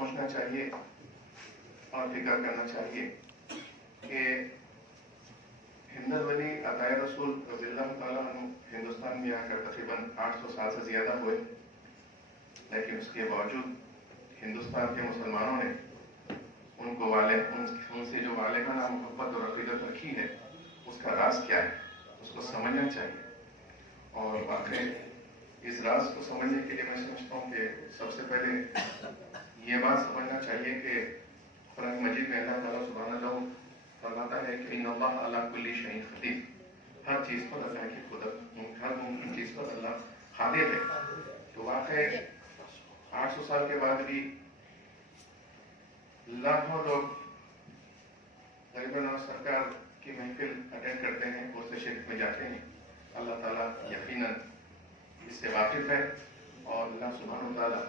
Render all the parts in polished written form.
سوچنا چاہیے اور فکر کرنا چاہیے کہ ہندل ولی عطائے رسول رضی اللہ تعالیٰ عنہ ہندوستان میں آ کر تقریباً 800 سال سے زیادہ ہوئے، لیکن اس کے باوجود ہندوستان کے مسلمانوں نے ان سے جو والہانہ محبت اور عقیدت رکھی ہے، اس کا راز کیا ہے، اس کو سمجھنا چاہیے۔ اور واقعی اس راز کو سمجھنے کے لیے میں سمجھتا ہوں کہ سب سے پہلے یہ بات سمجھنا چاہیے کہ قرآن مجید میں اللہ تعالیٰ سبحانہ فرماتا ہے کہ ان اللہ علی کل شیء قدیر، ہر چیز پر اللہ کی قدرت، ہر ممکن چیز پر اللہ قادر ہے۔ تو واقعی 800 سال کے بعد بھی لاکھوں لوگ غریب نواز سرکار کی محفل اٹینڈ کرتے ہیں، اس شریف میں جاتے ہیں۔ اللہ تعالیٰ یقیناً اس سے واقف ہے، اور اللہ سبحانہ تعالیٰ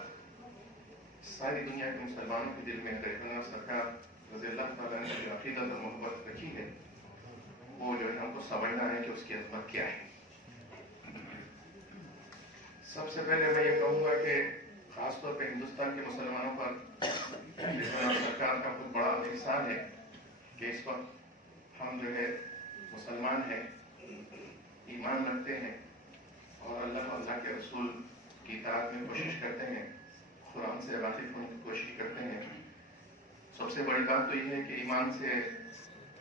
ساری دنیا کے مسلمانوں کے دل میں غریب نواز سرکار رضی اللہ تعالیٰ نے جو عقیدت اور محبت رکھی ہے، وہ جو ہے ہم کو سمجھنا ہے کہ اس کی عظمت کیا ہے۔ سب سے پہلے میں یہ کہوں گا کہ خاص طور پہ ہندوستان کے مسلمانوں پر سرکار کا بہت بڑا احسان ہے کہ اس وقت ہم جو ہے مسلمان ہیں، ایمان رکھتے ہیں، اور اللہ کے رسول کی اطاعت میں کوشش کرتے ہیں، قرآن سے واقف ہونے کی کوشش کرتے ہیں۔ سب سے بڑی بات تو یہ ہے کہ ایمان سے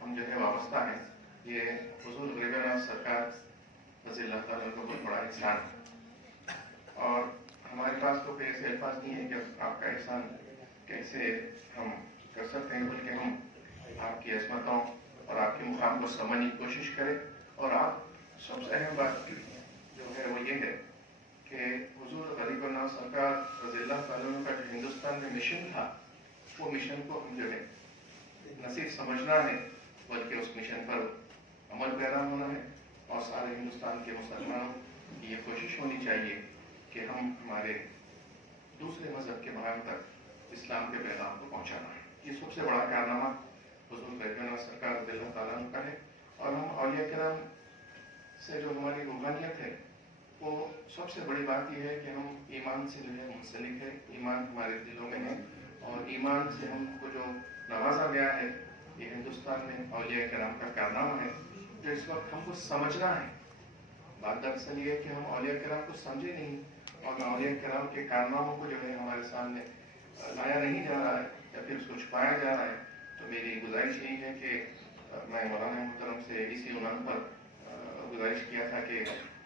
ہم جو ہے وابستہ ہیں۔ یہ حضور غریب نواز سرکار رضی اللہ تعالیٰ کا بہت بڑا احسان ہے، اور ہمارے پاس تو کوئی ایسے الفاظ نہیں ہے کہ آپ کا احسان کیسے ہم کر سکتے ہیں، بلکہ ہم آپ کی عظمتوں اور آپ کے مقام کو سمجھنے کی کوشش کریں۔ اور آپ سب سے اہم بات جو ہے وہ یہ ہے کہ حضور غریب نواز سرکار رضی اللہ تعالیٰ عنہ کا جو ہندوستان میں مشن تھا، وہ مشن کو ہم جو ہے نہ صرف سمجھنا ہے، بلکہ اس مشن پر عمل پیرا ہونا ہے، اور سارے ہندوستان کے مسلمانوں کی یہ کوشش ہونی چاہیے کہ ہم ہمارے دوسرے مذہب کے بھائیوں تک اسلام کے پیغام کو پہنچانا ہے۔ یہ سب سے بڑا کارنامہ حضور غریب نواز سرکار رضی اللہ تعالیٰ عنہ کا ہے۔ اور ہم اولیاء کرام سے جو ہماری روحانیت ہے، وہ سب سے بڑی بات یہ ہے کہ ہم ایمان سے جو ہے منسلک ہے، ایمان ہمارے دلوں میں ہے، اور ایمان سے ہم کو جو نوازا گیا ہے، یہ ہندوستان میں اولیاء کرام کا کارنامہ ہے جو اس وقت ہم کو سمجھنا ہے۔ بات دراصل یہ ہے کہ ہم اولیاء کرام کو سمجھے نہیں، اور اولیاء کرام کے کارناموں کو جو ہے ہمارے سامنے لایا نہیں جا رہا ہے، یا پھر اس کو چھپایا جا رہا ہے۔ تو میری گزارش یہی ہے کہ میں مولانا محترم سے اسی عنوان پر گزارش کیا تھا کہ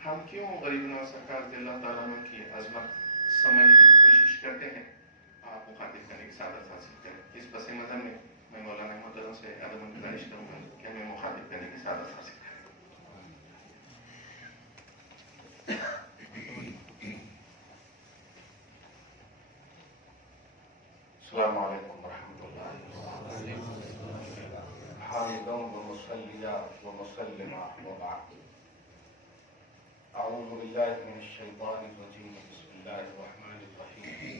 ہم کیوں غریب نواز سرکار رضی اللہ تعالیٰ عنہ کی عظمت سمجھنے کی کوشش کرتے ہیں، آپ مخاطب کرنے کی سعادت حاصل کریں۔ اس پس منظر میں مولانا محترم سے ادب گزارش کروں گا کہ ہمیں مخاطب کرنے کی سعادت حاصل کریں۔ السلام علیکم ورحمۃ اللہ، حامداً ومصلیاً ومسلما وبعد۔ اعوذ باللہ من الشیطان الرجیم، بسم اللہ الرحمن الرحیم۔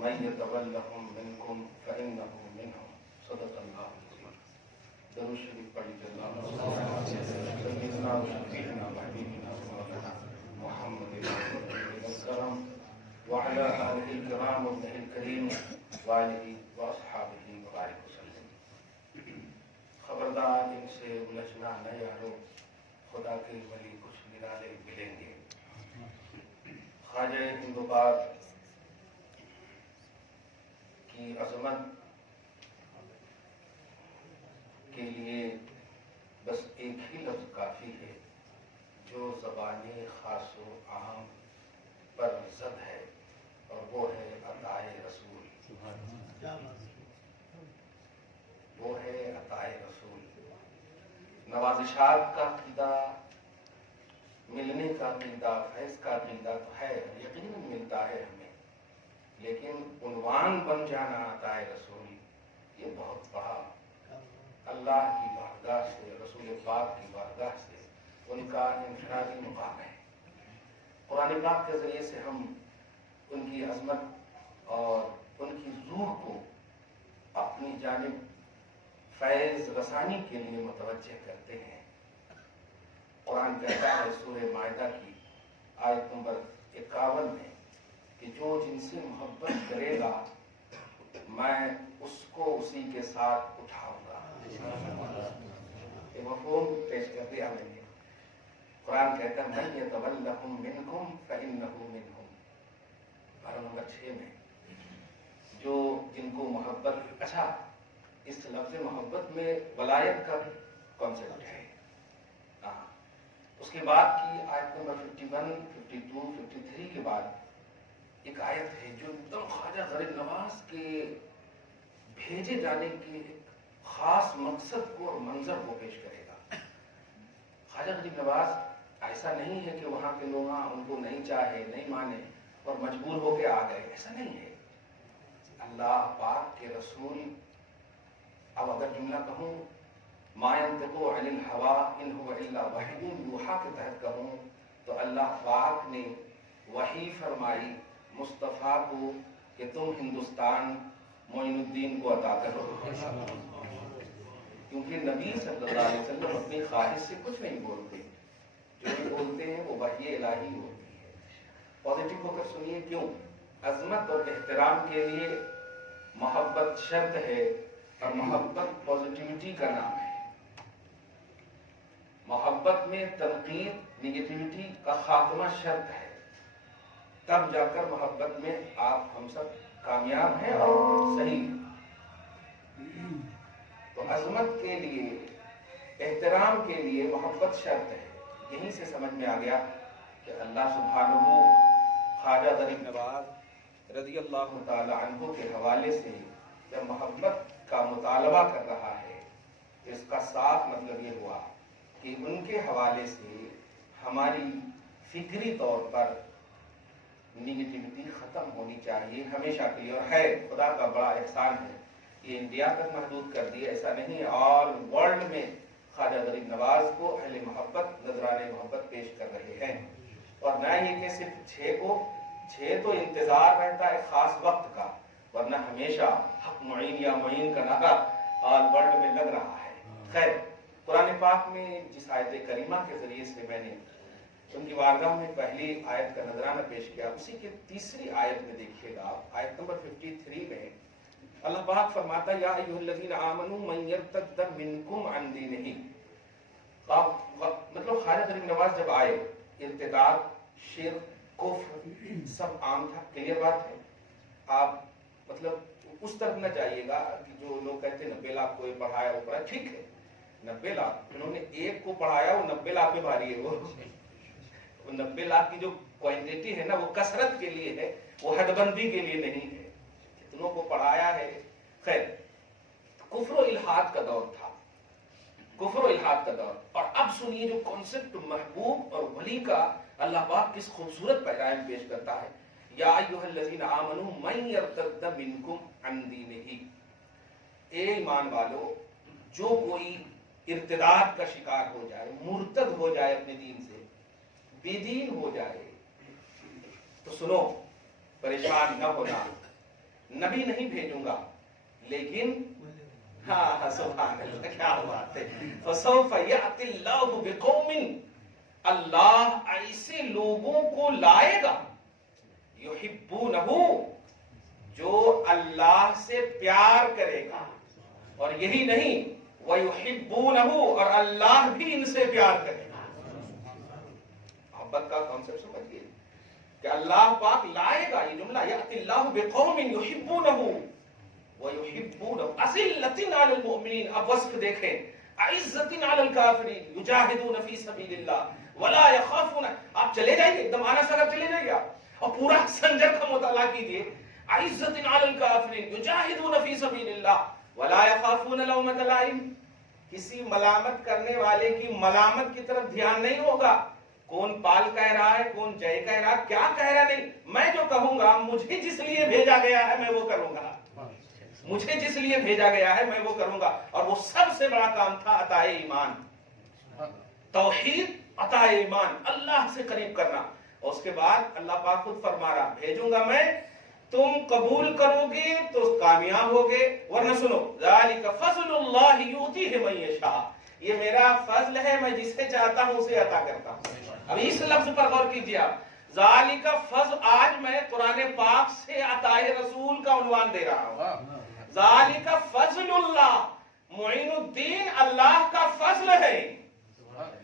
من یتولہم منکم فإنہ منہم، صدق اللہ العظیم۔ درود شریف پڑھیے سیدنا و شفیعنا و حبیبنا مولانا محمد الکرم وعلى آلہ الکرام وابنہ الکریم وآلہ واصحابہ وبارک وسلم۔ خبردار ان سے الجھنا نہ یارو، خدا کے ولی کچھ نرالے ملیں گے۔ خواجہ ہند و پاک کی عظمت کے لیے بس ایک ہی لفظ کافی ہے جو زبان خاص و عام پر زد ہے، اور وہ ہے عطائے رسول۔ وہ ہے عطائے رسول۔ نوازشات کا عقیدہ، ملنے کا عقیدہ، فیض کا عقیدہ تو ہے، یقیناً ملتا ہے ہمیں، لیکن عنوان بن جانا عطائے رسول، یہ بہت بڑا اللہ کی بارگاہ سے، رسول پاک کی بارگاہ سے ان کا انفرادی مقام ہے۔ قرآن پاک کے ذریعے سے ہم ان کی عظمت اور ان کی روح کو اپنی جانب فیض رسانی کے لیے متوجہ کرتے ہیں۔ قرآن کہتا ہے سورہ مائدہ کی آیت نمبر 51 میں کہ جو جن سے محبت کرے گا میں اس کو اسی کے ساتھ اٹھاؤں گا. یہ مفہوم پیش کر دیا میں نے. قرآن کہتا ہے من یتولہم منکم فإنہ منہم. پارہ نمبر 6 میں جو جن کو محبت. اچھا اس لفظ محبت میں ولایت کا بھی کانسیپٹ ہے. اس کے بعد کی آیت نمبر 51, 52, 53 کے بعد ایک آیت ہے جو ایک دم خواجہ غریب نواز کے بھیجے جانے کے ایک خاص مقصد کو اور منظر کو پیش کرے گا. خواجہ غریب نواز ایسا نہیں ہے کہ وہاں کے لوگ ان کو نہیں چاہے, نہیں مانے اور مجبور ہو کے آ گئے, ایسا نہیں ہے. اللہ پاک کے رسول, اب اگر جملہ کہوں ما ينطق عن الهوى ان هو الا وحی یوحی کے تحت کہوں تو اللہ پاک نے وحی فرمائی مصطفیٰ کو کہ تم ہندوستان معین الدین کو عطا کرو. کیونکہ نبی صلی اللہ علیہ وسلم اپنی خواہش سے کچھ نہیں بولتے, جو بھی بولتے ہیں وہ وحی الہی ہوتی ہے. پازیٹو ہو کر سنیے کیوں. عظمت اور احترام کے لیے محبت شرط ہے اور محبت پازیٹیوٹی کا نام ہے. محبت میں تنقید نیگیٹیوٹی کا خاتمہ شرط ہے, تب جا کر محبت میں آپ ہم سب کامیاب ہیں اور صحیح. تو عظمت کے لیے, احترام کے لیے محبت شرط ہے. یہیں سے سمجھ میں آ گیا کہ اللہ سبحانہ خواجہ غریب نواز رضی اللہ تعالی عنہ کے حوالے سے جب محبت کا مطالبہ کر رہا ہے تو اس کا صاف مطلب یہ ہوا کہ ان کے حوالے سے ہماری فکری طور پر نیگیٹیوٹی ختم ہونی چاہیے ہمیشہ کے لیے. اور ہے خدا کا بڑا احسان ہے, یہ انڈیا تک محدود کر دیا, ایسا نہیں, آل ورلڈ میں خواجہ غریب نواز کو اہل محبت نذرانے محبت پیش کر رہے ہیں. اور نہ یہ کہ صرف 6 تو انتظار رہتا ہے خاص وقت کا, ورنہ ہمیشہ حق معین یا معین کا نعرہ آل ورلڈ میں لگ رہا ہے. خیر, قرآن پاک میں جس آیت کریمہ کے ذریعے سے میں نے ان کی بارگاہ میں پہلی آیت کا نذرانہ پیش کیا, اسی کی تیسری آیت میں دیکھیے گا, آیت نمبر 53 میں اللہ پاک فرماتا ہے یا ایھا الذین آمنوا من یرتد منکم عن دینہ. مطلب خواجہ غریب نواز جب آئے, ارتداد, شرک, کفر سب عام تھا. کلیئر بات ہے. آپ مطلب اس طرف نہ جائیے گا کہ جو لوگ کہتے ہیں 90 لاکھ کو پڑھایا وہ پڑھا, ٹھیک ہے 90 لاکھ, انہوں نے ایک کو پڑھایا وہ 90 لاکھ میں بھاری ہے. وہ 90 لاکھ کی جو کوانٹٹی ہے نا وہ کثرت کے لیے ہے, وہ حد بندی کے لیے نہیں ہے. کتنوں کو پڑھایا ہے. خیر, کفر و الحاد کا دور تھا, کفر و الحاد کا دور. اور اب سنیے جو کانسیپٹ محبوب اور ولی کا اللہ پاک کس خوبصورت پیغام پیش کرتا ہے. یا ایھا الذین آمنوا من یرتد منکم عن دینہ. اے ایمان والو, جو کوئی ارتداد کا شکار ہو جائے, مرتد ہو جائے, اپنے دین سے بے دین ہو جائے, تو سنو, پریشان نہ ہونا, نبی نہیں بھیجوں گا, لیکن ہاں سبحان اللہ, کیا بات ہے. فسوف یأتی اللہ بقوم, اللہ ایسے لوگوں کو لائے گا, یحبونہ, جو اللہ سے پیار کرے گا, اور یہی نہیں وَيُحِبُّونَهُ, اور اللہ بھی ان سے پیار کرے گا. محبت کا کانسیپٹ سمجھئے کہ اللہ پاک لائے گا, یہ جملہ یأتی اللہ بقوم یحبونہ ویحبونہ اذلۃ علی المؤمنین. اب وصف دیکھیں, عزۃ علی الکافرین یجاہدون فی سبیل اللہ ولا یخافون. آپ چلے جائیے ایک دم آنا سگر چلے جائیے آپ اور پورا سنجر کا مطالعہ کیجئے. عزۃ علی الکافرین یجاہدون فی سبیل اللہ ولا یخافون لومۃ لائم. کسی ملامت کرنے والے کی ملامت کی طرف دھیان نہیں ہوگا. کون پال کہہ رہا ہے, کون جے کہہ رہا ہے, کیا کہہ رہا نہیں, میں جو کہوں گا, مجھے جس لیے بھیجا گیا ہے میں وہ کروں گا, مجھے جس لیے بھیجا گیا ہے میں وہ کروں گا. اور وہ سب سے بڑا کام تھا عطا ایمان, توحید, عطا ایمان, اللہ سے قریب کرنا. اور اس کے بعد اللہ پاک خود فرما رہا, بھیجوں گا میں, تم قبول کرو گے تو کامیاب ہوگے, ورنہ سنو ذالک فضل اللہ یؤتیہ من یشاء. یہ میرا فضل ہے, میں جسے چاہتا ہوں اسے عطا کرتا ہوں. اب اس لفظ پر غور کیجیے آپ, ذالک فضل، آج میں قرآن پاک سے عطائے رسول کا عنوان دے رہا ہوں. ذالک فضل اللہ، معین الدین اللہ کا فضل ہے.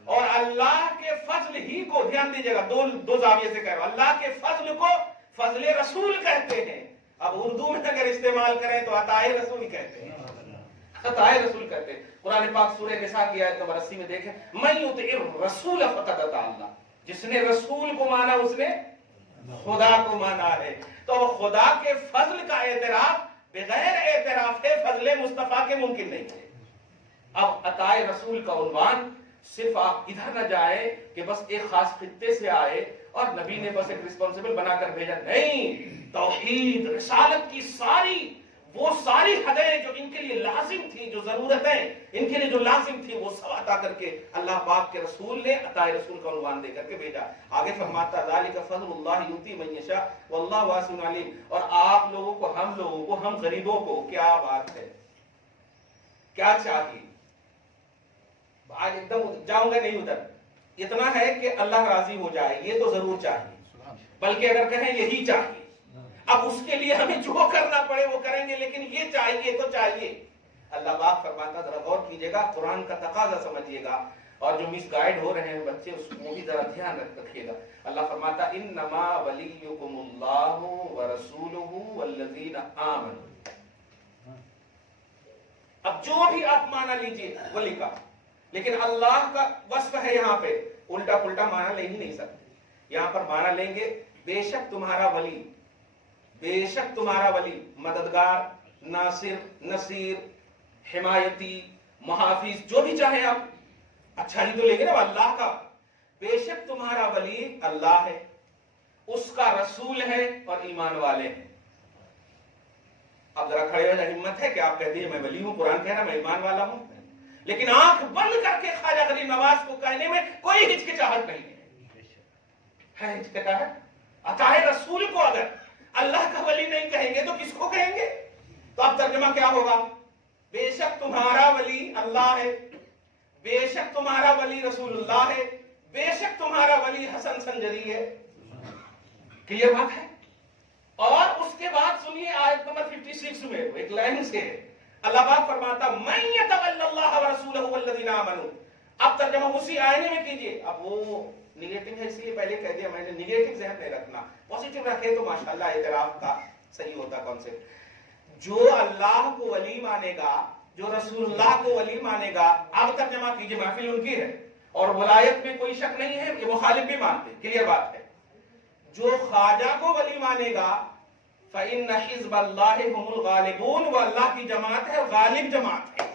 اور اللہ کے فضل ہی کو دھیان دیجیے گا، دو زاویے سے کہہ رہا ہوں. اللہ کے فضل کو فضل رسول کہتے ہیں. اب اردو میں اگر استعمال کریں تو عطائے رسول کہتے ہیں، عطائے رسول کہتے ہیں. قرآن پاک سورہ نساء کی آیت نمبر 80 میں دیکھیں، من یطع الرسول فقد اطاع اللہ، جس نے رسول کو مانا اس نے خدا کو مانا ہے. تو خدا کے فضل کا اعتراف بغیر اعتراف فضل مصطفیٰ کے ممکن نہیں ہے. اب عطائے رسول کا عنوان صرف آپ ادھر نہ جائے کہ بس ایک خاص خطے سے آئے اور نبی نے بس ایک رسپانسبل بنا کر بھیجا. نہیں، توحید رسالت کی وہ ساری حدیں جو ان کے لیے لازم تھی، جو ضرورتیں ان کے لیے جو لازم تھی، وہ سب عطا کر کے اللہ پاک کے رسول نے عطائے رسول کا عنوان دے کر کے بھیجا. آگے فرماتا ذالک فضل اللہ یؤتی من یشاء واللہ واسع علیم. اور آپ لوگوں کو، ہم غریبوں کو کیا بات ہے، کیا چاہیے؟ آج ایک دم جاؤں گا نہیں ادھر. اتنا ہے کہ اللہ راضی ہو جائے، یہ تو ضرور چاہیے، بلکہ اگر کہیں یہی چاہیے. اب اس کے لیے ہمیں جو کرنا پڑے وہ کریں گے، لیکن یہ چاہیے تو چاہیے. اللہ پاک فرماتا، ذرا غور کیجئے گا، قرآن کا تقاضا سمجھیے گا، اور جو مس گائیڈ ہو رہے ہیں بچے اس کو بھی ذرا دھیان رکھیے گا. اللہ فرماتا انما ولیکم اللہ ورسولہ والذین آمنوا. اب جو بھی آپ مانا لیجئے ولی کا، لیکن اللہ کا وصف ہے یہاں پہ، الٹا پلٹا مانا لے ہی نہیں سکتے. یہاں پر مانا لیں گے بے شک تمہارا ولی مددگار، ناصر، نصیر، حمایتی، محافظ، جو بھی چاہیں آپ. اچھا ہی تو لیں گے نا اللہ کا. بے شک تمہارا ولی اللہ ہے، اس کا رسول ہے اور ایمان والے ہیں. اب ذرا کھڑے ہو جائے، ہمت ہے کہ آپ کہتے ہیں میں ولی ہوں، قرآن کہہ رہا میں ایمان والا ہوں، لیکن آنکھ بند کر کے خواجہ غریب نواز کو کہنے میں کوئی ہچکچاہٹ نہیں ہے. ہچکچاہٹ؟ عطائے رسول کو اگر اللہ کا ولی نہیں کہیں گے تو کس کو کہیں گے؟ تو اب ترجمہ کیا ہوگا؟ بے شک تمہارا ولی اللہ ہے، بے شک تمہارا ولی رسول اللہ ہے، بے شک تمہارا ولی حسن سنجری ہے. کلیئر بات ہے؟ اور اس کے بعد سنیے آیت نمبر 56 میں ایک لائن سے اللہ پاک فرماتا من یتول اللہ ورسولہ والذین آمنوا. اب ترجمہ اسی آئینے میں کیجئے. اب وہ نیگیٹو ہے اس لیے پہلے کہہ دیا میں نے، نیگیٹو ذہن نہیں رکھنا، پوزیٹو رکھے تو ماشاءاللہ اعتراف کا صحیح ہوتا کانسیپٹ. جو اللہ کو ولی مانے گا، جو رسول اللہ کو ولی مانے گا، اب ترجمہ کیجئے، محفل ان کی ہے اور ولایت میں کوئی شک نہیں ہے، یہ مخالف بھی مانتے ہیں، کلیئر بات ہے. جو خواجہ کو ولی مانے گا فَإِنَّ حِزْبَ اللَّهِ هُمُ الْغَالِبُونَ، وہ اللہ کی جماعت ہے، غالب جماعت ہے،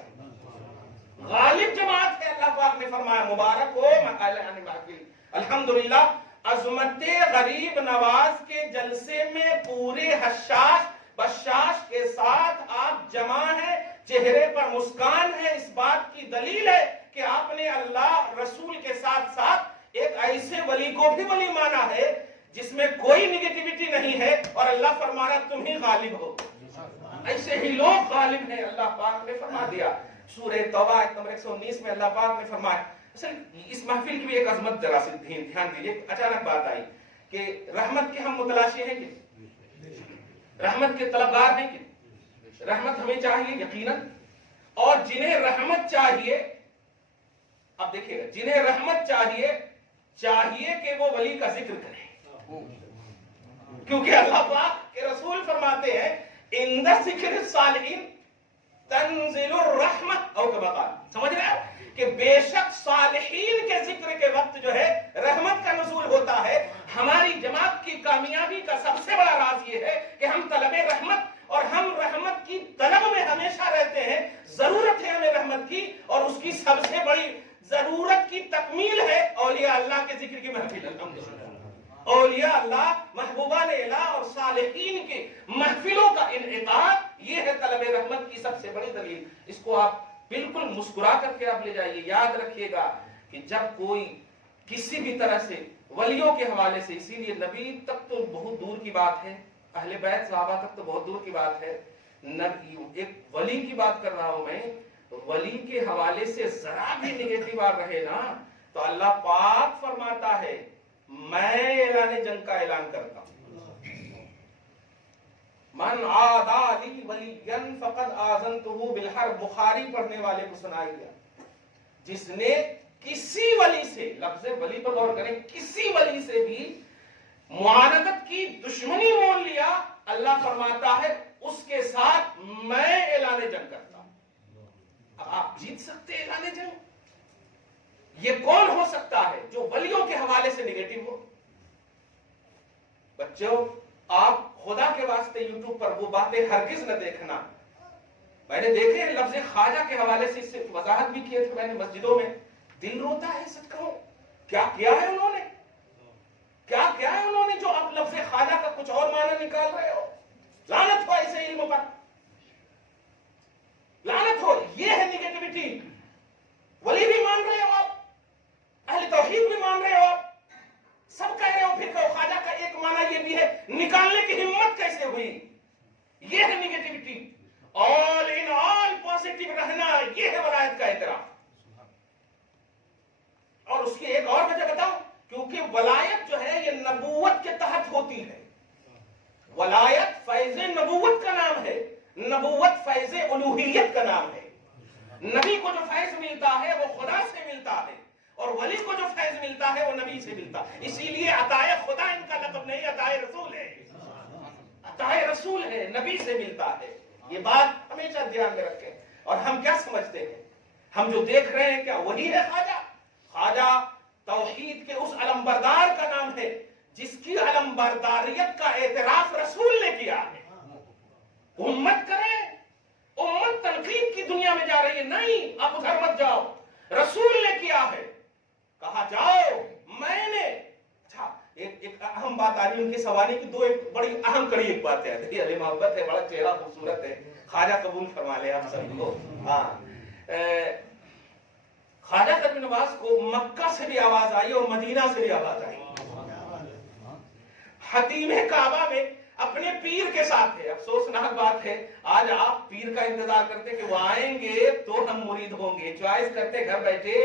غالب جماعت ہے. اللہ پاک نے فرمایا مبارک ہو محفل. الحمدللہ عظمت غریب نواز کے جلسے میں پورے حشاش بشاش کے ساتھ آپ جمع ہیں، چہرے پر مسکان ہے. اس بات کی دلیل ہے کہ آپ نے اللہ رسول کے ساتھ ساتھ ایک ایسے ولی کو بھی ولی مانا ہے جس میں کوئی نیگیٹیوٹی نہیں ہے، اور اللہ فرما رہا تم ہی غالب ہو. ایسے ہی لوگ غالب ہیں، اللہ پاک نے فرما دیا. سورہ توبہ آیت نمبر 119 میں اللہ پاک نے فرمایا. اصل اس محفل کی بھی ایک عظمت ذرا سے دھیان دیجیے. اچانک بات آئی کہ رحمت کے ہم متلاشی ہیں کہ رحمت کے طلبگار ہیں کہ رحمت ہمیں چاہیے یقیناً. اور جنہیں رحمت چاہیے، اب دیکھیے گا، جنہیں رحمت چاہیے کہ وہ ولی کا ذکر کریں، کیونکہ اللہ پاک کے رسول فرماتے ہیں عند ذکر الصالحین تنزل الرحمہ، او کما قال. سمجھ رہے ہیں کہ بے شک صالحین کے ذکر کے وقت جو ہے رحمت کا نزول ہوتا ہے. ہماری جماعت کی کامیابی کا سب سے بڑا راز یہ ہے کہ ہم طلب رحمت، اور ہم رحمت کی طلب میں ہمیشہ رہتے ہیں. ضرورت ہے ہمیں رحمت کی، اور اس کی سب سے بڑی ضرورت کی تکمیل ہے اولیاء اللہ کے ذکر کی محفل. الحمدللہ اولیاء اللہ، محبوبان الہ اور صالحین کے محفلوں کا انعقاد، یہ ہے طلب رحمت کی سب سے بڑی دلیل. اس کو آپ بالکل مسکرا کر کے آپ لے جائیے. یاد رکھیے گا کہ جب کوئی کسی بھی طرح سے ولیوں کے حوالے سے، اسی لیے نبی تک تو بہت دور کی بات ہے، اہل بیت صحابہ تک تو بہت دور کی بات ہے، ایک ولی کی بات کر رہا ہوں میں، ولی کے حوالے سے ذرا بھی نگیٹو بات رہے نا تو اللہ پاک فرماتا ہے میں اعلان جنگ کا اعلان کرتا ہوں. من عادى لي وليا فقد آذنته بالحرب. بخاری پڑھنے والے کو سنائی گیا جس نے کسی ولی سے، لفظ ولی پر غور کریں، کسی ولی سے بھی معاندت کی، دشمنی مول لیا، اللہ فرماتا ہے اس کے ساتھ میں اعلان جنگ کرتا ہوں. اب آپ جیت سکتے اعلان جنگ؟ یہ کون ہو سکتا ہے جو ولیوں کے حوالے سے نگیٹو ہو؟ بچوں، آپ خدا کے واسطے یوٹیوب پر وہ باتیں ہرگز نہ دیکھنا. میں نے دیکھے ہیں لفظ خواجہ کے حوالے سے، اس سے وضاحت بھی کیے تھے میں نے مسجدوں میں. دل روتا ہے سچ کہوں. کیا کیا ہے انہوں نے، کیا کیا ہے انہوں نے جو آپ لفظ خواجہ کا کچھ اور معنی نکال رہے ہو؟ لعنت ہو ایسے علم پر، لعنت ہو. یہ ہے نگیٹیوٹی. ولی بھی مان رہے ہو آپ، اہل توحید بھی مان رہے ہو آپ، سب کہہ رہے ہو، پھر کہ خواجہ کا ایک معنی یہ بھی ہے. نکالنے کی ہمت کیسے ہوئی؟ یہ ہے نگیٹیوٹی. آل ان آل پازیٹیو رہنا، یہ ہے ولایت کا اعتراف. اور اس کی ایک اور وجہ بتاؤں، کیونکہ ولایت جو ہے یہ نبوت کے تحت ہوتی ہے. ولایت فیض نبوت کا نام ہے، نبوت فیض الوہیت کا نام ہے. نبی کو جو فیض ملتا ہے وہ خدا سے ملتا ہے، اور ولی کو جو فیض ملتا ہے وہ نبی سے ملتا ہے. اسی لیے عطائے خدا ان کا لقب نہیں، عطائے رسول ہے. عطائے رسول ہے، نبی سے ملتا ہے. یہ بات ہمیشہ دھیان میں رکھیں. اور ہم کیا سمجھتے ہیں؟ ہم جو دیکھ رہے ہیں کیا وہی ہے خواجہ؟ خواجہ توحید کے اس علمبردار کا نام ہے جس کی علمبرداریت کا اعتراف رسول نے کیا ہے. امت کرے، امت تنقید کی دنیا میں جا رہی ہے، نہیں آپ ادھر مت جاؤ. رسول نے کیا ہے، کہا جاؤ. میں نے اچھا ایک اہم بات آ رہی ہے ان کی سوانی کی. دو ایک بڑی اہم کڑی ایک بات ہے. دیکھیے علی محبت ہے، بڑا چہرہ خوبصورت ہے. خواجہ قبول فرما لے آپ سب کو. ہاں، خواجہ قطب نواز کو مکہ سے بھی آواز آئی اور مدینہ سے بھی آواز آئی. حتیم کعبہ میں اپنے پیر کے ساتھ ہے. افسوسناک بات ہے آج آپ پیر کا انتظار کرتے کہ وہ آئیں گے تو ہم مرید ہوں گے. چوائس کرتے گھر بیٹھے.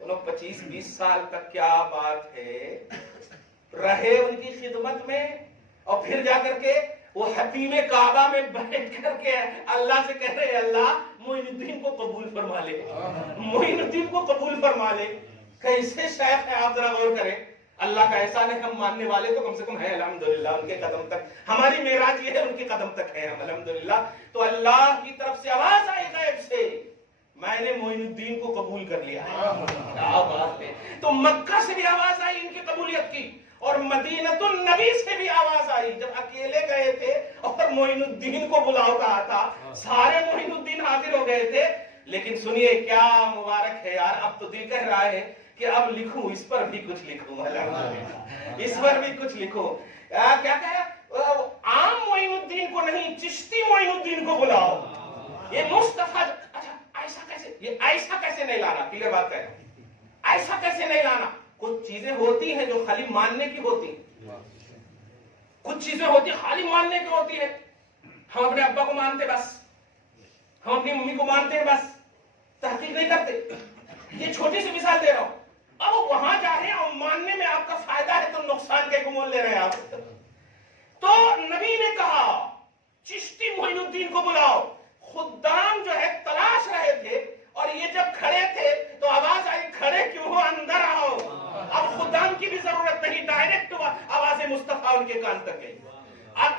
وہ لوگ 25-20 سال تک، کیا بات ہے، رہے ان کی خدمت میں، اور پھر جا کر کے وہ حتیم کعبہ میں بیٹھ کر کے اللہ سے کہہ رہے اللہ معین الدین کو قبول فرما لے، معین الدین کو قبول فرما لے. کیسے شیخ ہے آپ ذرا غور کریں. اللہ کا احسان ہے ہم ماننے والے تو کم سے کم ہیں الحمدللہ. ان کے قدم تک ہماری معراج یہ ہے، ان کے قدم تک ہے ہم الحمدللہ. تو اللہ کی طرف سے آواز آئی غیب سے، میں نے معین الدین کو قبول کر لیا ہے. کیا بات ہے. تو مکہ سے بھی آواز آئی ان کی قبولیت کی، اور مدینۃ النبی سے بھی آواز آئی. جب اکیلے گئے تھے اور معین الدین کو بلاؤ کہا تھا، سارے معین الدین حاضر ہو گئے تھے. لیکن سنیے کیا مبارک ہے یار. اب تو دل کہہ رہا ہے کہ اب لکھوں، اس پر بھی کچھ لکھوں، اس پر بھی کچھ لکھوں. کیا کہا؟ عام معین الدین کو نہیں، چشتی معین الدین کو بلاؤ. یہ مصطفیٰ. اچھا ایسا کیسے، یہ ایسا کیسے نہیں لانا؟ کلیئر بات ہے، ایسا کیسے نہیں لانا؟ کچھ چیزیں ہوتی ہیں جو خالی ماننے کی ہوتی ہیں، کچھ چیزیں ہوتی ہیں خالی ماننے کی ہوتی ہے. ہم اپنے ابا کو مانتے بس، ہم اپنی ممی کو مانتے ہیں بس، تحقیق نہیں کرتے. یہ چھوٹی سی مثال دے رہا ہوں. اب وہاں جا رہے ہیں اور ماننے میں آپ کا فائدہ ہے تو نقصان کے گمول لے رہے ہیں آپ. تو نبی نے کہا چشتی معین الدین کو بلاؤ. خدام جو ہے تلاش رہے تھے، اور یہ جب کھڑے تھے تو آواز آئی کھڑے کیوں ہو، اندر آؤ. اب خدام کی بھی ضرورت نہیں، ڈائریکٹ آواز مصطفیٰ ان کے کان تک گئی.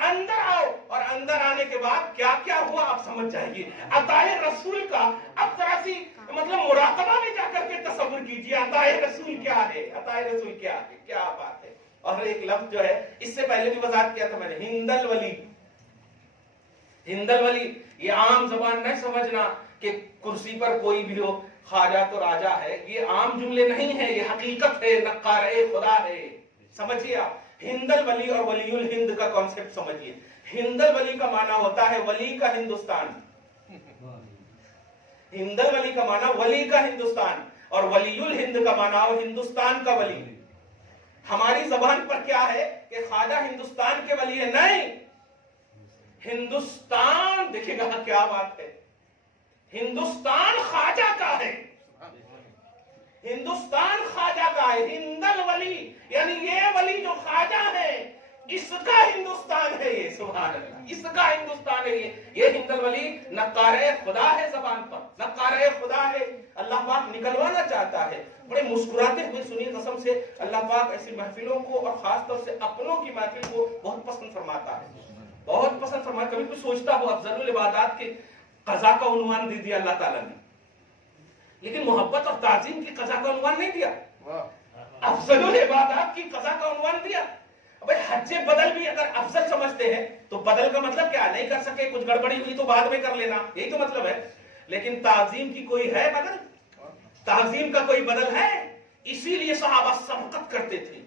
اندر آؤ. اور اندر آنے کے بعد کیا کیا ہوا آپ سمجھ جائیے. عطائے رسول کا اب ذرا سی مطلب مراقبہ میں جا کر کے تصور کیجیے عطائے رسول کیا ہے، عطائے رسول کیا ہے. کیا بات ہے. اور ایک لفظ جو ہے اس سے پہلے بھی وضاحت کیا تھا میں نے، ہند الولی. ہند الولی یہ عام زبان نہ سمجھنا کہ کرسی پر کوئی بھی ہو خواجہ تو راجہ ہے. یہ عام جملے نہیں ہیں، یہ حقیقت ہے، نقار خدا ہے. سمجھیے آپ ہند الولی اور ولی الہند کا کانسیپٹ سمجھیے. ہند الولی کا معنی ہوتا ہے ولی کا ہندوستان. ہند الولی کا معنی ولی کا ہندوستان، اور ولی الہند کا معنی ہندوستان کا ولی. ہماری زبان پر کیا ہے کہ خواجہ ہندوستان کے ولی ہے، نہیں، ہندوستان دیکھیں گا کیا بات ہے، ہندوستان خواجہ کا ہے. ہندوستان خواجہ کا ہے، ہندل ولی، یعنی یہ ولی جو خواجہ ہے اس کا ہندوستان ہے یہ، سبحان اللہ، اس کا ہندوستان ہے یہ ہندل ولی نقارہ خدا ہے زبان پر، نقارہ خدا ہے، اللہ پاک نکلوانا چاہتا ہے۔ بڑے مسکراتے ہوئے سنیے قسم سے، اللہ پاک ایسی محفلوں کو اور خاص طور سے اپنوں کی محفل کو بہت پسند فرماتا ہے، بہت پسند فرماتا۔ کبھی کوئی سوچتا ہو افضل العبادات کے قضا کا عنوان دے دیا اللہ تعالیٰ نے، لیکن محبت اور تعظیم کی قضا کا عنوان نہیں دیا، افضل العبادات کی قضا کا عنوان دیا۔ بھائی حج بدل بھی اگر افضل سمجھتے ہیں تو بدل کا مطلب کیا؟ نہیں کر سکے، کچھ گڑبڑی ہوئی تو بعد میں کر لینا، یہی تو مطلب ہے۔ لیکن تعظیم کی کوئی ہے بدل؟ تعظیم کا کوئی بدل ہے؟ اسی لیے صحابہ سبقت کرتے تھے،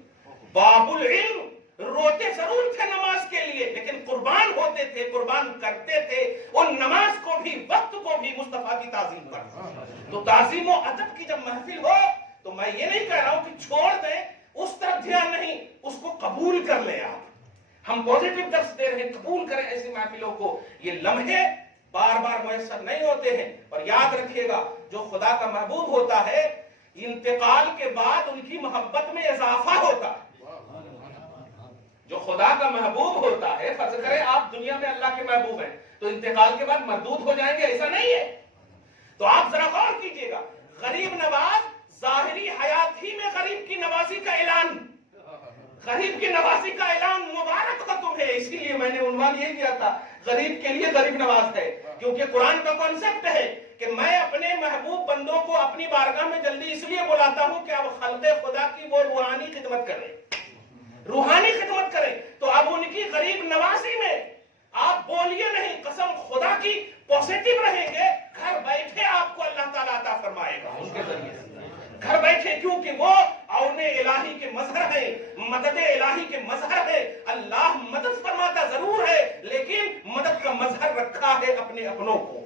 باب العلم، روتے ضرور تھے نماز کے لیے لیکن قربان ہوتے تھے، قربان کرتے تھے اور نماز کو بھی، وقت کو بھی مصطفیٰ کی تعظیم پر۔ تو تعظیم و ادب کی جب محفل ہو تو میں یہ نہیں کہہ رہا ہوں کہ چھوڑ دیں، اس طرف دھیان نہیں، اس کو قبول کر لیں آپ۔ ہم پوزیٹیو درس دے رہے ہیں، قبول کریں ایسی محفلوں کو۔ یہ لمحے بار بار میسر نہیں ہوتے ہیں، اور یاد رکھیے گا جو خدا کا محبوب ہوتا ہے انتقال کے بعد ان کی محبت میں اضافہ ہوتا ہے۔ جو خدا کا محبوب ہوتا ہے، فرض کریں آپ دنیا میں اللہ کے محبوب ہیں تو انتقال کے بعد مردود ہو جائیں گے، ایسا نہیں ہے۔ تو آپ ذرا غور کیجئے گا، غریب نواز ظاہری حیات ہی میں غریب کی نوازی کا اعلان، غریب کی نوازی کا اعلان، مبارک ہو تمہیں۔ اسی لیے میں نے عنوان یہ دیا تھا، غریب کے لیے غریب نواز ہے، کیونکہ قرآن کا کانسیپٹ ہے کہ میں اپنے محبوب بندوں کو اپنی بارگاہ میں جلدی اس لیے بلاتا ہوں کہ اب خلق خدا کی وہ روحانی خدمت کریں، روحانی خدمت کریں۔ تو اب ان کی غریب نوازی میں آپ بولیے نہیں، قسم خدا کی پوزیٹیو رہیں گے، گھر بیٹھے آپ کو اللہ تعالیٰ عطا فرمائے گا ان کے ذریعے سے، گھر بیٹھے، کیونکہ وہ عون الہی کے مظہر ہے، مدد الہی کے مظہر ہے۔ اللہ مدد فرماتا ضرور ہے لیکن مدد کا مظہر رکھا ہے اپنے اپنوں کو،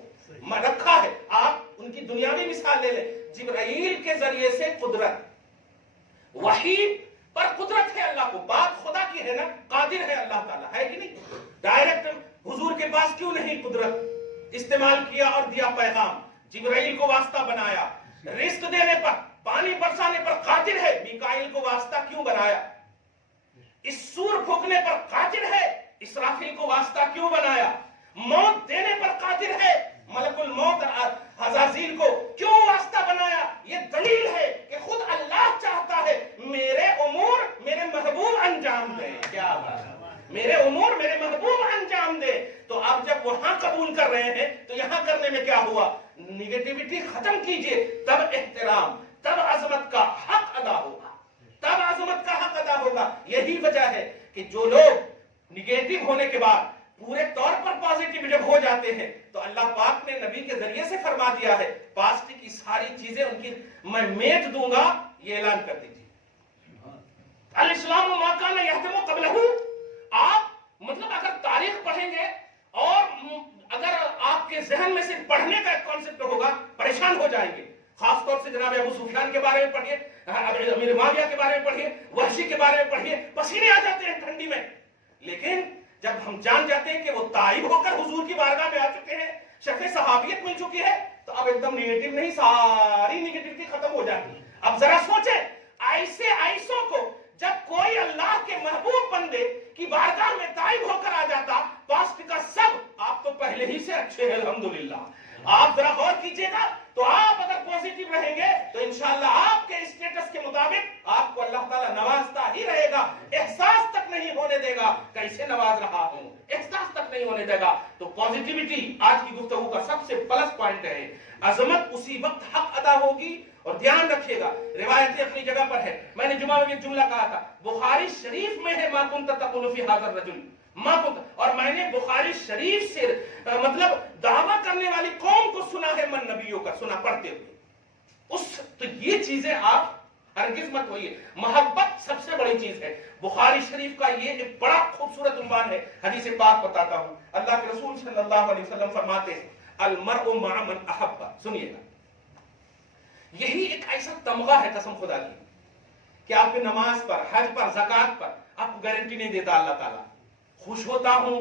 رکھا ہے۔ آپ ان کی دنیاوی مثال لے لیں، جبرائیل کے ذریعے سے قدرت، وحی پر قدرت ہے اللہ کو، بات خدا کی ہے نا، قادر ہے اللہ تعالیٰ، ہے کہ نہیں؟ ڈائریکٹ حضور کے پاس کیوں نہیں قدرت استعمال کیا اور دیا پیغام؟ جبرائیل کو واسطہ بنایا، رزق دینے پر، پانی برسانے پر قادر ہے، میکائیل کو واسطہ کیوں بنایا؟ اس سور پھونکنے پر قادر ہے، اسرافیل کو واسطہ کیوں بنایا؟ موت دینے پر قادر ہے، ملک الموت عزازیل کو کیوں واسطہ بنایا؟ یہ دلیل ہے کہ خود اللہ چاہتا ہے میرے امور میرے محبوب انجام دے۔ کیا بات ہے، میرے امور میرے محبوب انجام دے۔ تو آپ جب وہاں قبول کر رہے ہیں تو یہاں کرنے میں کیا ہوا؟ نیگیٹیوٹی ختم کیجئے، تب احترام، تب عظمت کا حق ادا ہوگا، تب عظمت کا حق ادا ہوگا۔ یہی وجہ ہے کہ جو لوگ نیگیٹو ہونے کے بعد پورے طور پر پازیٹیو جب ہو جاتے ہیں تو اللہ پاک نے نبی کے ذریعے سے فرما دیا ہے پاسٹ کی ساری چیزیں ان کی میں میٹ دوں گا، یہ اعلان کر دیجیے۔ الاسلام ما کان یہدم قبلہ، آپ مطلب اگر تاریخ پڑھیں گے اور اگر آپ کے ذہن میں صرف پڑھنے کا ایک کانسیپٹ ہوگا پریشان ہو جائیں گے۔ خاص طور سے جناب ابو سفیان کے بارے میں پڑھیے، امیر معاویہ کے بارے میں پڑھیے، وحشی کے بارے میں پڑھیے، پسینے آ جاتے ہیں ٹھنڈی میں۔ لیکن جب ہم جان جاتے ہیں کہ وہ تائب ہو کر حضور کی بارگاہ میں آ چکے ہیں، شرف صحابیت مل چکی ہے، تو اب ایک دم نیگیٹو نہیں، ساری نیگیٹیوٹی ختم ہو جاتی ہے۔ اب ذرا سوچیں، ایسے ایسوں کو جب کوئی اللہ کے محبوب بندے کی بارگاہ میں تائب ہو کر آ جاتا، پاسٹ کا سب آپ تو پہلے ہی سے اچھے ہیں الحمدللہ۔ آپ ذرا غور کیجئے گا، تو آپ اگر پوزیٹیو رہیں گے تو انشاءاللہ آپ کے اسٹیٹس کے مطابق آپ کو اللہ تعالیٰ نوازتا ہی رہے گا، احساس تک نہیں ہونے دے گا کیسے نواز رہا ہوں، احساس تک نہیں ہونے دے گا۔ تو پوزیٹیوٹی آج کی گفتگو کا سب سے پلس پوائنٹ ہے۔ عظمت اسی وقت حق ادا ہوگی، اور دھیان رکھیے گا روایتیں اپنی جگہ پر ہے۔ میں نے جمعہ میں ایک جملہ کہا تھا، بخاری شریف میں ہے ما کنت تقول فی ھذا الرجل ما کنت، اور میں نے بخاری شریف سے مطلب دعویٰ کرنے والی قوم کو سنا ہے من نبیوں کا، سنا پڑھتے ہوئے اس۔ تو یہ چیزیں آپ ہرگز مت ہوئیے، محبت سب سے بڑی چیز ہے۔ بخاری شریف کا یہ ایک بڑا خوبصورت عنوان ہے، حدیث پاک بتاتا ہوں، اللہ کے رسول صلی اللہ علیہ وسلم فرماتے ہیں المرء مع من احب، سنیے گا، یہی ایک ایسا تمغہ ہے قسم خدا کی کہ آپ کی نماز پر، حج پر، زکوٰۃ پر آپ کو گارنٹی نہیں دیتا اللہ تعالیٰ۔ خوش ہوتا ہوں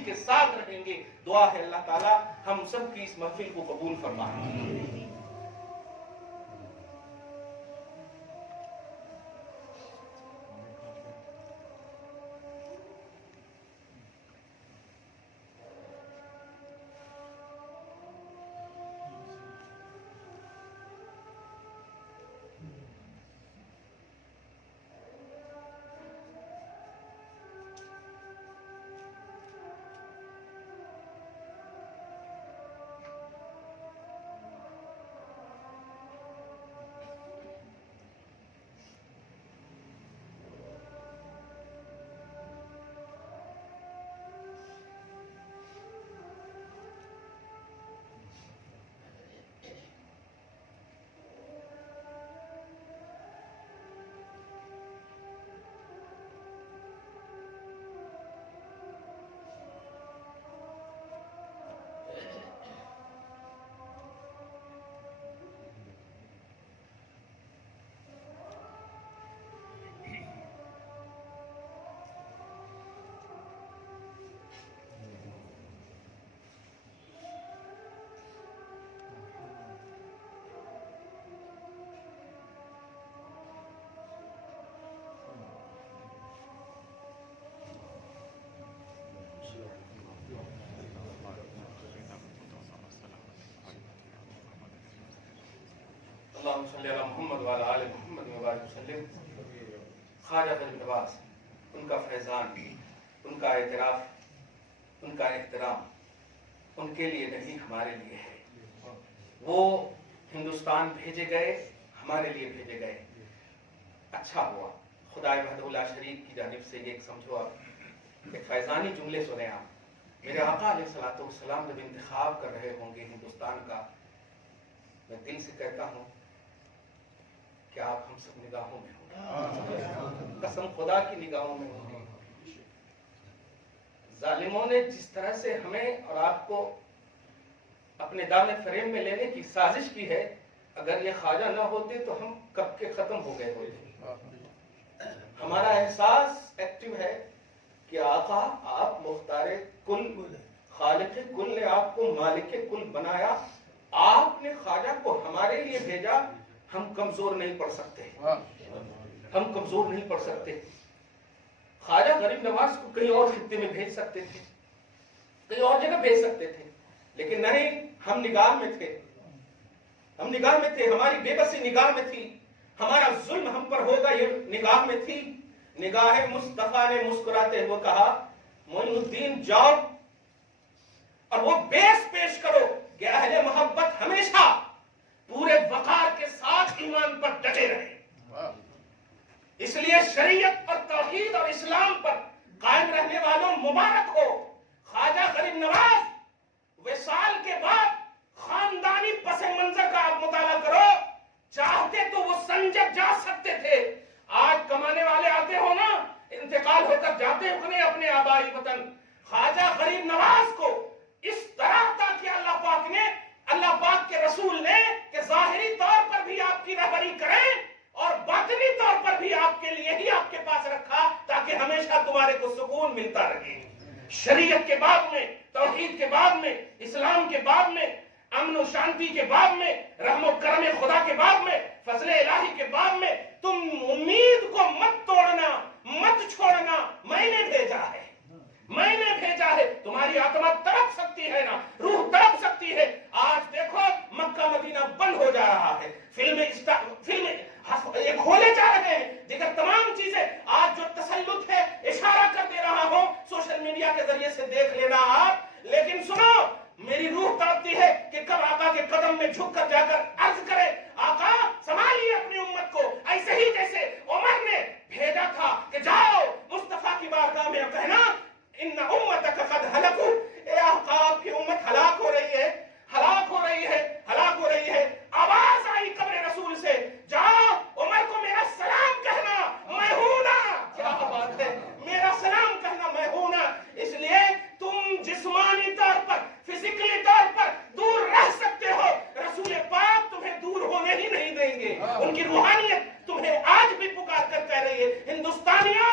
اسی کے ساتھ رہیں گے. دعا ہے اللہ تعالیٰ ہم سب کی اس محفل کو قبول فرمائے. اللہم صلی علی محمد وعلی آل محمد وبارک وسلم. خواجہ غریب نواز، ان کا فیضان، ان کا اعتراف، ان کا احترام ان کے لیے نہیں ہمارے لیے ہے. وہ ہندوستان بھیجے گئے، ہمارے لیے بھیجے گئے. اچھا ہوا. خدائے وحدہ لا شریک کی جانب سے یہ سمجھو آپ ایک فیضانی جملے سنے آپ. میرے آقا علیہ الصلوۃ والسلام جب انتخاب کر رہے ہوں گے ہندوستان کا، میں دل سے کہتا ہوں کہ آپ ہم سب نگاہوں میں ہوں. قسم خدا کی نگاہوں میں ہوں. ظالموں نے جس طرح سے ہمیں اور آپ کو اپنے دامن فریم میں لینے کی سازش کی ہے، اگر یہ خواجہ نہ ہوتے تو ہم کب کے ختم ہو گئے ہوتے. ہمارا احساس ایکٹیو ہے کہ آقا آپ مختار کل، خالق کل نے آپ کو مالک کل بنایا. آپ نے خواجہ کو ہمارے لیے بھیجا. ہم کمزور نہیں پڑ سکتے، ہم کمزور نہیں پڑ سکتے. خواجہ غریب نواز کو کہیں اور خطے میں بھیج سکتے تھے، کہیں اور جگہ بھیج سکتے تھے، لیکن نہیں، ہم نگاہ میں تھے. ہم نگاہ میں تھے. ہماری بے بسی نگاہ میں تھی. ہمارا ظلم ہم پر ہوگا یہ نگاہ میں تھی. نگاہ مصطفیٰ نے مسکراتے ہوئے کہا معین الدین جاؤ اور وہ بیس پیش کرو کہ اہل محبت ہمیشہ پورے وقار کے ساتھ ایمان پر ڈٹے رہے. اس لیے شریعت اور توحید اور اسلام پر قائم رہنے والوں مبارک ہو. خواجہ غریب نواز وصال کے بعد خاندانی پس منظر کا آپ مطالعہ کرو. چاہتے تو وہ سنجر جا سکتے تھے. آج کمانے والے آتے ہو نا، انتقال ہو کر جاتے ہو اپنے آبائی وطن. خواجہ غریب نواز کو اس طرح عطا کیا اللہ پاک نے، اللہ پاک کے رسول نے، کہ ظاہری طور پر بھی آپ کی رہبری کریں اور باطنی طور پر بھی آپ کے لیے ہی آپ کے پاس رکھا تاکہ ہمیشہ تمہارے کو سکون ملتا رہے. شریعت کے باب میں، توحید کے باب میں، اسلام کے باب میں، امن و شانتی کے باب میں، رحم و کرم خدا کے باب میں، فضل الہی کے باب میں تم امید کو مت توڑنا، مت چھوڑنا. میں نے بھیجا ہے، میں نے بھیجا ہے. تمہاری آتما تڑپ سکتی ہے نا، روح تڑپ سکتی ہے. آج دیکھو مکہ مدینہ بند ہو جا رہا ہے، فلمیں یہ کھولے جا رہے ہیں، دیگر تمام چیزیں. آج جو تسلط ہے، اشارہ کر دے رہا ہوں، سوشل میڈیا کے ذریعے سے دیکھ لینا آپ. لیکن سنو، میری روح تڑپتی ہے کہ کب آقا کے قدم میں جھک کر جا کر عرض کرے آقا سنبھالیے اپنی امت کو، ایسے ہی جیسے عمر نے بھیجا تھا کہ جاؤ مصطفیٰ کی بارگاہ میں کہنا ان امتک قد ہلکوا. اے آقا آپ کی امت ہلاک ہو رہی ہے، ہلاک ہو رہی ہے، ہلاک ہو رہی ہے. آواز آئی قبر رسول سے، جاؤ عمر کو میرا سلام کہنا، میں ہوں نا. کیا بات ہے، میرا سلام کہنا، میں ہوں نا. اس لیے تم جسمانی طور پر، فزیکلی طور پر دور رہ سکتے ہو، رسول پاک تمہیں دور ہونے ہی نہیں دیں گے. ان کی روحانیت تمہیں آج بھی پکار کر کہہ رہی ہے ہندوستانیوں،